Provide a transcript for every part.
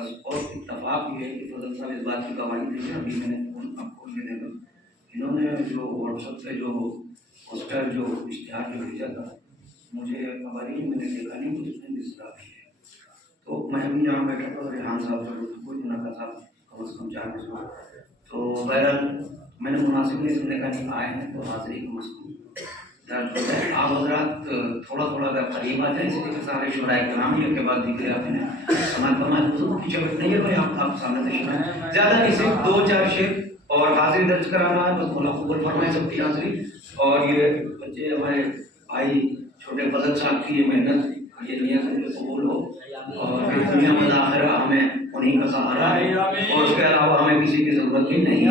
بس اور اتفاق یہ ہے کہ فضل صاحب اس بات کی گواہی دی ہے. ابھی میں نے آپ کو یہ دیکھا انہوں نے جو واٹس ایپ پہ جو پوسٹر جو اشتہار جو بھیجا تھا مجھے خبر ہی میں نے دیکھا نہیں کہ اس نے اصلاح کی ہے. تو میں ابھی جہاں بیٹھا تھا ریحان صاحب سے کوئی منعقد صاحب کم از کم 4 بجے تو بہرحال میں نے مناسب نہیں سننے کا نہیں آئے ہیں تو حاضری کم از کم آپ حضرات تھوڑا تھوڑا اگر قریب آ جائیں اس لیے کہ سارے شعراء کرام کے بعد ذکر آپ نے سماعت فرمائے حضور پیچھے بیٹھنا ہے بھائی آپ سامنے تشریف لائیں. زیادہ نہیں صرف 2-4 شعر اور حاضری درج کرانا ہے بس مولا قبول فرمائے سب کی حاضری. اور یہ بچے ہمارے بھائی چھوٹے فضل صاحب کی یہ محنت یہ نیت قبول ہو اور دنیا میں آخرہ ہمیں انہیں کا سہارا ہے اور اس کے علاوہ ہمیں کسی کی ضرورت بھی نہیں ہے.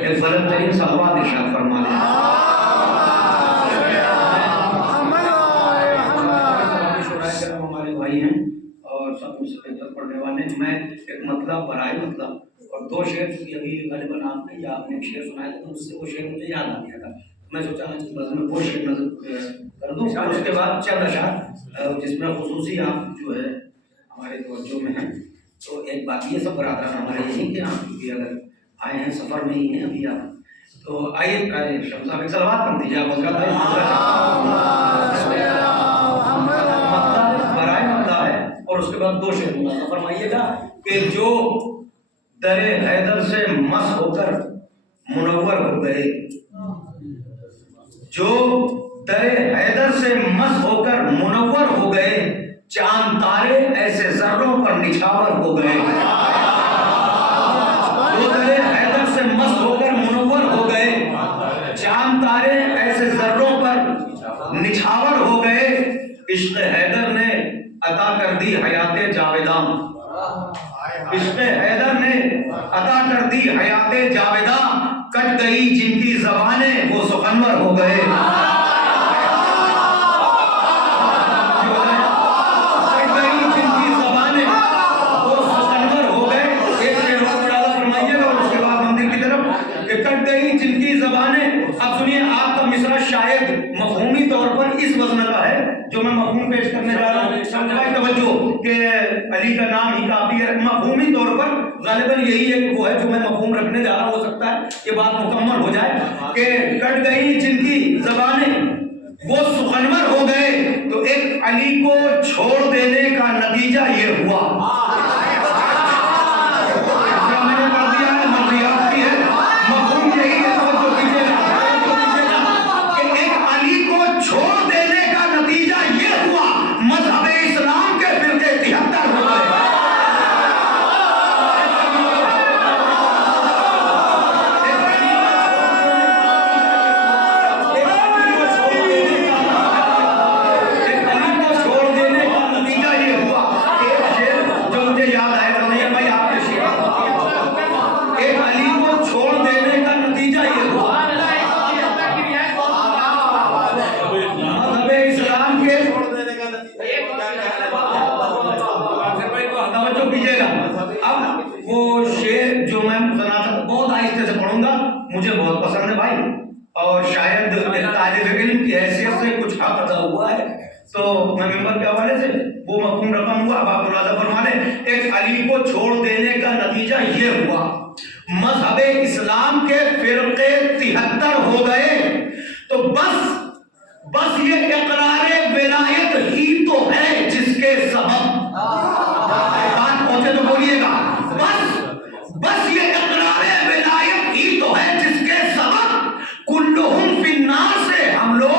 ایک بلند ترین صلوات ارشاد فرما دیں. ہمارے بھائی ہیں اور سب مجھ سے بہتر پڑھنے والے ہیں. میں ایک مطلب برائے مطلب اور 2 شعر چونکہ ابھی غالباً آپ نے یا آپ نے ایک شعر سنایا تھا تو اس سے وہ شعر مجھے یاد آ گیا تھا. میں سوچا بس میں وہ شعر نظر کر دوں اور اس کے بعد چند اشعار جس میں خصوصی آپ جو ہے ہمارے توجہ میں ہیں. تو ایک بات یہ سب برادران ہمارے یہیں کہ آپ کیونکہ اگر آئے ہیں سفر میں ہی ہیں ابھی آپ تو آئیے شمس صاحب ایک صلوات پڑھ دیجیے. آپ حضرات برائے مطلب ہے اور اس کے بعد 2 شعر ملاحظہ فرمائیے گا کہ جو در حیدر سے مس ہو کر منور ہو گئے جو در حیدر سے مس ہو کر منور ہو گئے چاند تارے ایسے ذروں پر نچھاور ہو گئے. جو در حیدر سے مس ہو کر منور ہو گئے چاند تارے ایسے ذروں پر نچھاور ہو گئے. عشق حیدر نے عطا کر دی حیات جاویداں عشق حیدر نے عطا کر دی حیات جاویداں کٹ گئی جن کی زبانیں وہ سخنور ہو گئے. اب سنیے آپ کا مصرع شاید مفہومی طور پر اس وزن کا ہے جو میں مفہوم پیش کرنے جا رہا ہوں. توجہ کہ علی کا نام ہی کافی ہے. مفہومی طور پر غالباً یہی ہے کہ وہ ہے جو میں مفہوم رکھنے جا رہا ہوں. ہو سکتا ہے یہ بات مکمل ہو جائے کہ کٹ گئی جن کی زبانیں وہ سخنور ہو گئے. تو ایک علی کو چھوڑ دینے کا نتیجہ یہ ہوا. میں نے پڑھ دیا ہے مرضیات کی ہے مفہوم یہی ہے. چھوڑ دینے کا نتیجہ یہ ہوا مذہب اسلام کے فرقے 73 ہو گئے. چھوڑ دینے کا نتیجہ یہ ہوا. ایک شعر جو مجھے یاد آئے رضی بھائی آپ نے شعر ایک علی کو چھوڑ دینے کا نتیجہ یہ ہوا وہ شعر جو میں بہت آہستہ سے پڑھوں گا مجھے بہت پسند ہے بھائی اور شاید طالب علم کی حیثیت سے کچھ حق ادا ہوا ہے تو میں ممبر کے حوالے سے وہ مفہوم رقم ہوا. اب آپ ملاحظہ فرما لیں ایک علی کو چھوڑ دینے کا نتیجہ یہ ہوا مذہب اسلام کے فرقے 73 ہو گئے. تو بس یہ اقرار ولایت ہی تو ہے جس کے سبب بات پہنچے تو بولیے گا. بس یہ اقرار ولایت ہی تو ہے جس کے سبب کلہم فی النار سے ہم لوگ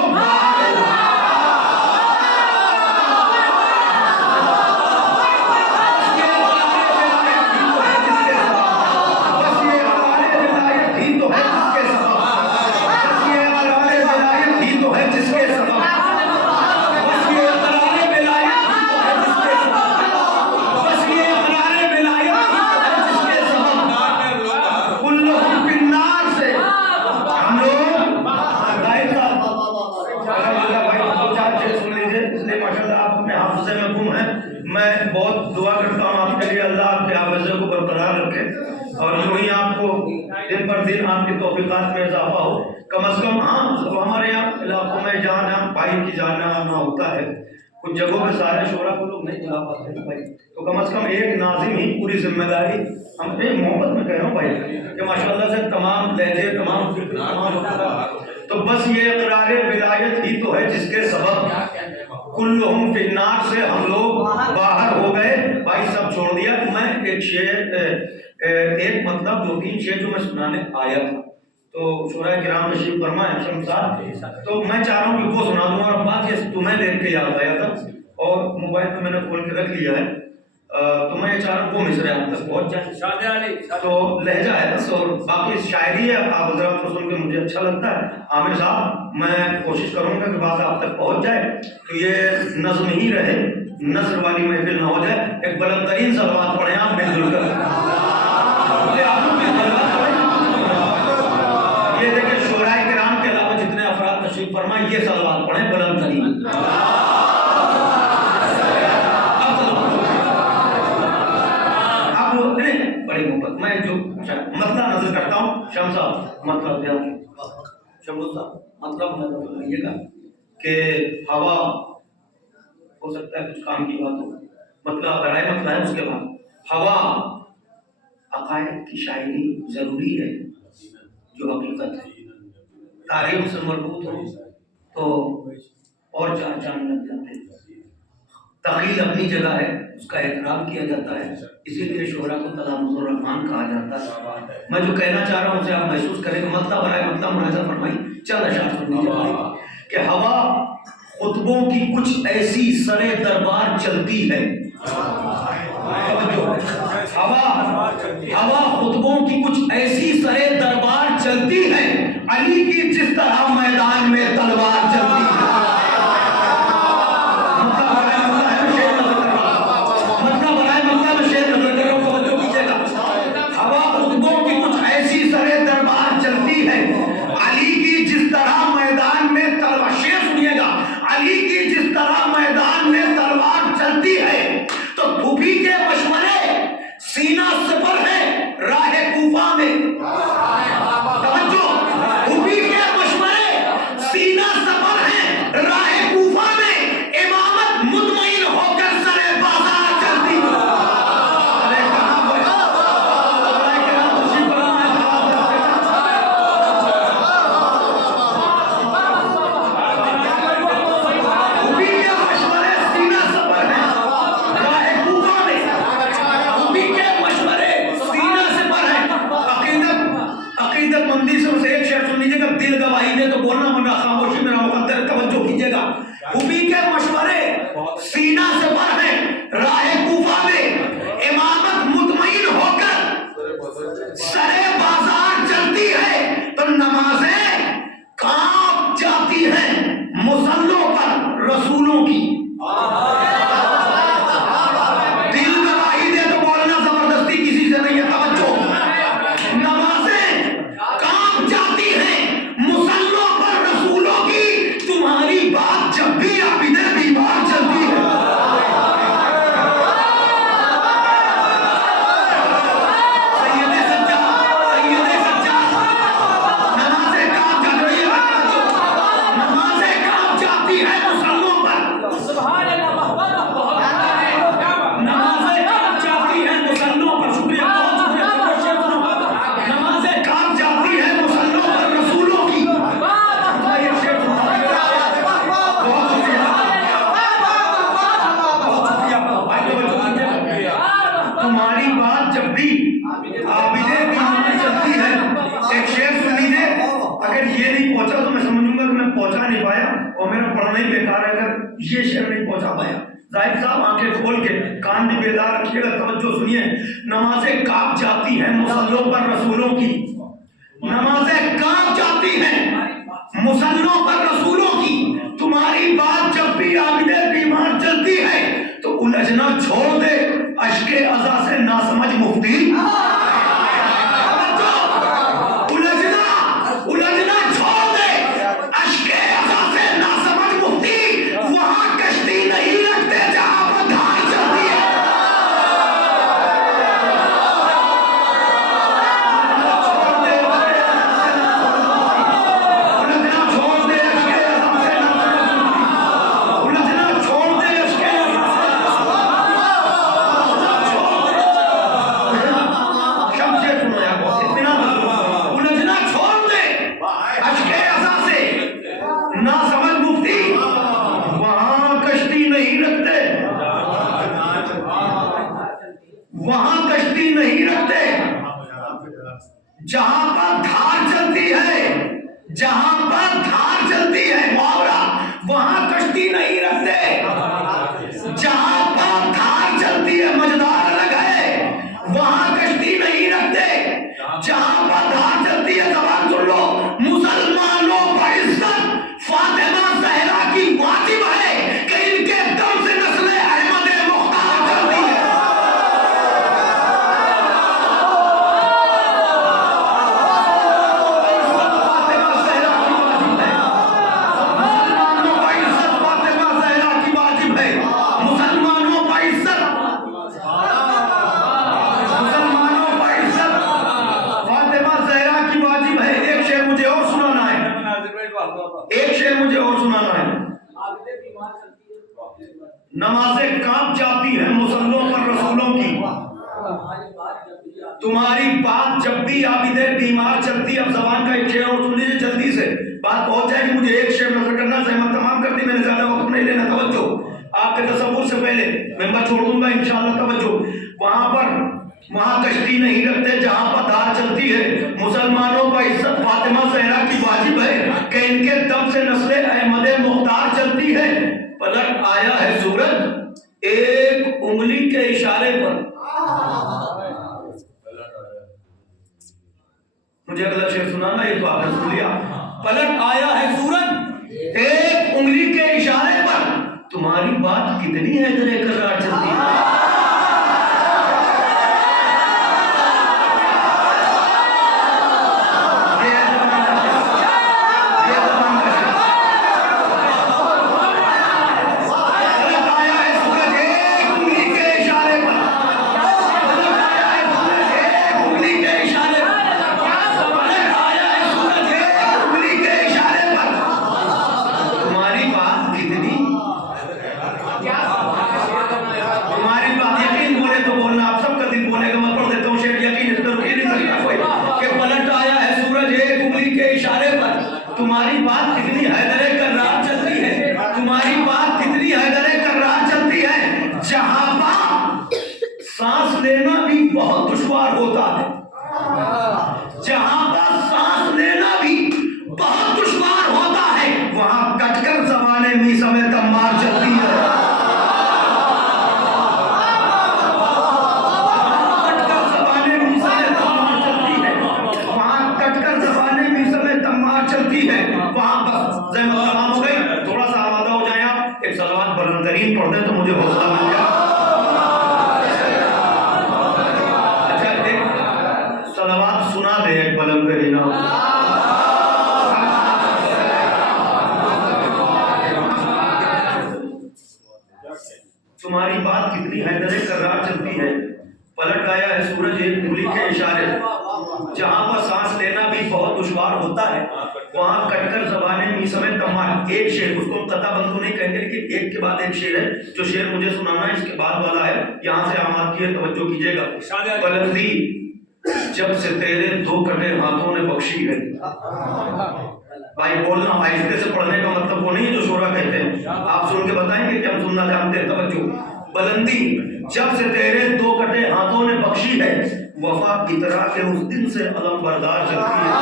میں بہت دعا کرتا ہوں آپ کے لیے اللہ آپ کے حافظے کو برقرار رکھے اور یوں ہی آپ کو دن پر دن آپ کی توفیقات میں اضافہ ہو. کم از کم ہاں ہمارے یہاں علاقوں میں جہاں بھائی کی جانا آنا ہوتا ہے کچھ جگہوں پہ سارے شعرا کو لوگ نہیں چلا پاتے نا بھائی، تو کم از کم ایک ناظم ہی پوری ذمہ داری ہم پہ، محبت میں کہہ رہا ہوں بھائی کہ ماشاءاللہ سے تمام لہجے، تمام فکر، تمام، تو بس یہ اقرار ولایت ہی تو ہے جس کے سبب کلہم فی النار سے ہم لوگ باہر ہو گئے بھائی، سب چھوڑ دیا۔ میں ایک شعر، ایک مطلب 2-3 شعر جو میں سنانے آیا تھا، تو شورا کرام تشریف فرمائے شمساد، تو میں چاہ رہا ہوں کہ وہ سنا دوں، اور بات یہ تمہیں دیکھ کے یاد آیا تھا اور موبائل پہ میں نے کھول کے رکھ لیا ہے، تو میں یہ چاہ رہا ہوں وہ مصرے آپ تک پہنچ جائے، تو لہجہ ہے بس، اور باقی شاعری ہے آپ حضرات کو سن کے مجھے اچھا لگتا ہے۔ عامر صاحب میں کوشش کروں گا کہ بات آپ تک پہنچ جائے، تو یہ نظم ہی رہے، نظر والی محفل نہ ہو جائے۔ ایک بلند ترین صلوات پڑھیں آپ مل جل کر، یہ دیکھیں شعراء کرام کے علاوہ جتنے افراد تشریف فرمائے یہ صلوات پڑھیں بلند ترین۔ بڑی محبت میں جو مسئلہ نظر کرتا ہوں، شمس صاحب مطلب شمس صاحب مطلب نظر کریے گا کہ ہوا ہو سکتا ہے کچھ کام کی بات ہو، مطلب برائے مطلب ہے، اس کے بعد ہوا عقائد کی شاعری ضروری ہے جو حقیقت ہے، تاریخ سے مربوط ہو تو اور چار چاند لگ جاتے ہیں، تخیل اپنی جگہ ہے، اس کا احترام کیا جاتا ہے، اسی لیے شعرا کو تلامذ الرحمان کہا جاتا ہے۔ میں جو کہنا چاہ رہا ہوں اسے آپ محسوس کریں، مطلب برائے مطلب ملاحظہ فرمائی، چند اشعار سن لیجیے بھائی کہ ہوا خطبوں کی کچھ ایسی سرے دربار چلتی ہے، ہوا خطبوں کی کچھ ایسی سرے دربار چلتی ہے، علی کی جس طرح میدان میں تلوار چلتی ہے۔ یہ شعر نہیں پہنچا پایا، زاہد صاحب آنکھیں کھول کے کان بھی بیدار رکھیے گا، توجہ سنیے۔ نمازیں کانپ جاتی ہیں مصلوں پر رسولوں کی، نمازیں کانپ جاتی ہیں مصلوں پر رسولوں کی، تمہاری بات جب بھی عابد بیمار چلتی ہے تو الجھنا چھوڑ دے اشک عزا سے ناسمجھ مفتی، چھوڑ دے وہاں کشتی نہیں رکھتے جہاں پر دھار چلتی ہے، جہاں پر دھار چلتی ہے محاورہ، وہاں کشتی نہیں رکھتے، جہاں پر دھار چلتی ہے مجدار الگ ہے، وہاں کشتی نہیں رکھتے، جہاں پر دھار چلتی ہے زبان سن لو، مسلمانوں پر عزت فاطمہ زہرا کی واجب ہے کہ ان کے دم سے نسل احمد مختار چلتی ہے۔ ایک شعر مجھے اور سنانا ہے۔ نمازیں کانپ جاتی ہیں مسلوں پر رسولوں کی، تمہاری بات جب بھی عابدے بیمار چلتی۔ اب زبان کا ایک شعر اور سن لیجیے جلدی سے، بات پہنچ جائے گی۔ مجھے ایک شعر نظر کرنا ہے، میں تمام کر دی، میں نے زیادہ وقت نہیں لینا۔ توجہ، آپ کے تصور سے پہلے ممبر چھوڑ دوں گا انشاءاللہ۔ توجہ، وہاں کشتی نہیں رکھتے جہاں پر دھار چلتی ہے، مسلمانوں پر عزت فاطمہ زہرا کی واجب ہے کہ ان کے دم سے نسل احمد مختار چلتی ہے۔ پلٹ آیا ہے سورج ایک انگلی کے اشارے پر۔ مجھے اگلا شعر سنانا، یہ تو آپ نے سن لیا۔ پلٹ آیا ہے سورج ایک انگلی کے اشارے پر، تمہاری بات کتنی ہے درے کرار چلتی ہے۔ تمہاری بات کتنی حیدر کرار چلتی ہے، تمہاری بات کتنی حیدر کرار چلتی ہے، جہاں پر سانس لینا بھی بہت دشوار ہوتا ہے، جہاں پر سانس لینا بھی بہت دشوار ہوتا ہے، وہاں کٹ کر زبانیں میسم تمار چلتی ہے۔ وہاں بس زحمت تمام ہو گئی۔ تھوڑا سا آمادہ ہو جائیں آپ، ایک صلوات بلند ترین پڑھ دیں تو مجھے حوصلہ مل گیا۔ اچھا ایک صلوات سنا دیں ایک بلند ترین۔ تمہاری بات کتنی حیدر کرار چلتی ہے، پلٹ آیا ہے سورج ایک انگلی کے اشارے، جہاں پر سانس لینا بھی بہت دشوار ہوتا ہے، وہاں کٹ کر زبانیں میسم تمار۔ ایک شعر، اس کو قطع بندو نہیں کہیں گے، لیکن ایک کے بعد ایک شعر ہے جو شعر مجھے سنانا ہے، اس کے بعد والا ہے، یہاں سے آماد کیے توجہ کیجئے گا۔ بلندی جب سے تیرے دو کٹے ہاتھوں نے بخشی ہے۔ بھائی بولنا آہستہ سے پڑھنے کا مطلب وہ نہیں ہے جو شعرا کہتے ہیں، آپ سن کے بتائیں گے کہ ہم سننا جانتے ہیں۔ توجہ، بلندی جب سے تیرے دو کٹے ہاتھوں نے بخشی ہے، وفا کی طرح کے اس دن سے علم بردار چلتی ہے۔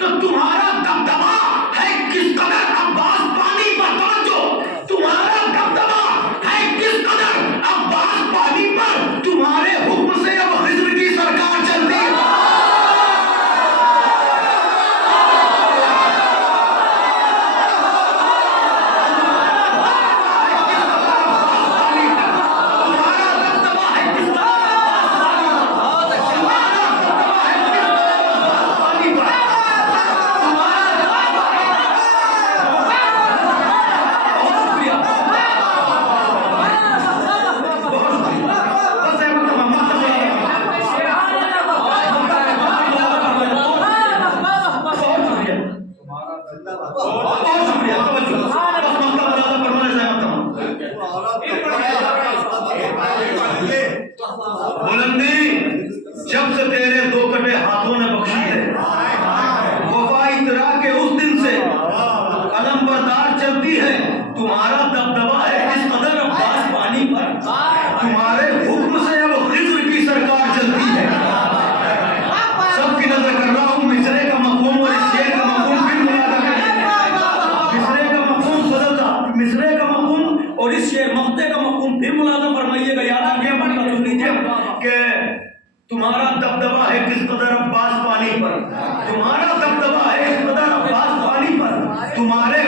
تو بلندی جب سے تیرے دو کٹے ہاتھوں نے بخشی ہے، وفا اترا کے اس دن سے علم بردار چلتی ہے، تمہارا دبدبا ہے اس قدر عباس پانی پر، تمہارے حکم سے اب خضر کی سرکار چلتی ہے۔ سب کی نظر کر رہا ہوں، مصرے کا مفہوم اور اس شعر کا مفہوم پھر ملازم ہے۔ مصرے کا مفہوم بدلتا، مصرے کا مفہوم اور اس شعر مقطع کا مفہوم پھر ملازم فرمائیے گا، یاد آ گیا پڑھنا سن لیجیے کہ تمہارا دبدبا ہے کس قدر عباس پانی پر، تمہارا دبدبا ہے کس قدر عباس پانی پر، تمہارے